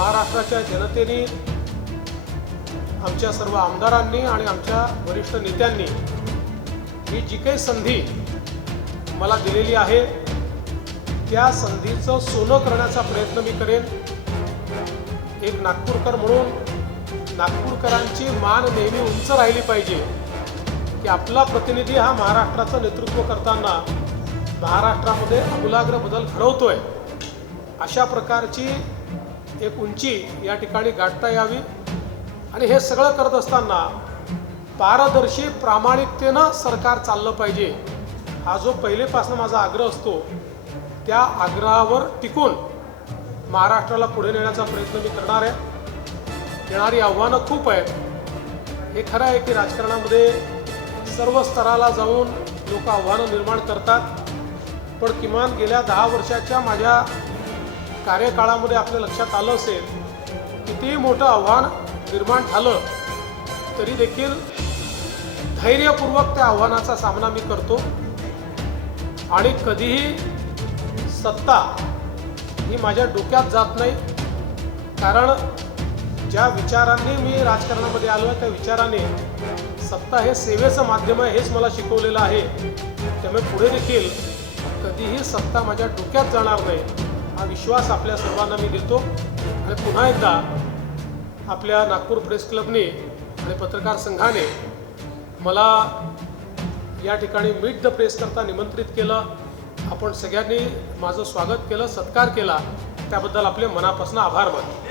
महाराष्ट्राच्या जनतेने, आमच्या सर्व आमदारांनी आणि आमच्या वरिष्ठ नेत्यांनी ही जी काही संधी मला दिलेली आहे त्या संधीचं सोनं करण्याचा प्रयत्न मी करेन। एक नागपूरकर म्हणून नागपूरकरांची मान नेहमी उंच राहिली पाहिजे की आपला प्रतिनिधी हा महाराष्ट्राचं नेतृत्व करताना महाराष्ट्रामध्ये आमूलाग्र बदल घडवतोय, अशा प्रकारची एक उंची या ठिकाणी गाठता यावी। आणि हे सगळं करत असताना पारदर्शी प्रामाणिकतेनं सरकार चाललं पाहिजे, हा जो पहिलेपासून माझा आग्रह असतो त्या आग्रहावर टिकून महाराष्ट्राला पुढे नेण्याचा प्रयत्न मी करणार आहे। येणारी आव्हानं खूप आहेत। हे खरं आहे की राजकारणामध्ये सर्व स्तराला जाऊन लोक आव्हानं निर्माण करतात, पण किमान गेल्या 10 वर्षाच्या माझ्या कार्यकाळामध्ये आपल्या लक्षात आलं असेल किती मोठं आव्हान निर्माण झालं तरी देखील धैर्यपूर्वक त्या आव्हानाचा सामना मी करतो। आणि कधीही सत्ता ही माझ्या डोक्यात जात नाही, कारण ज्या विचारांनी मी राजकारणामध्ये आलो आहे त्या विचाराने सत्ता हे सेवेचं माध्यम आहे हेच मला शिकवलेलं आहे। त्यामुळे पुढे देखील कधीही सत्ता माझ्या डोक्यात जाणार नाही हा विश्वास आपल्या सर्वांना मी देतो। आणि पुन्हा एकदा आपल्या नागपूर प्रेस क्लबने आणि पत्रकार संघाने मला या ठिकाणी मीट द प्रेस करता निमंत्रित केलं। आपण सगळ्यांनी माझं स्वागत केलं, सत्कार केला, त्याबद्दल आपले मनापासून आभार मानतो।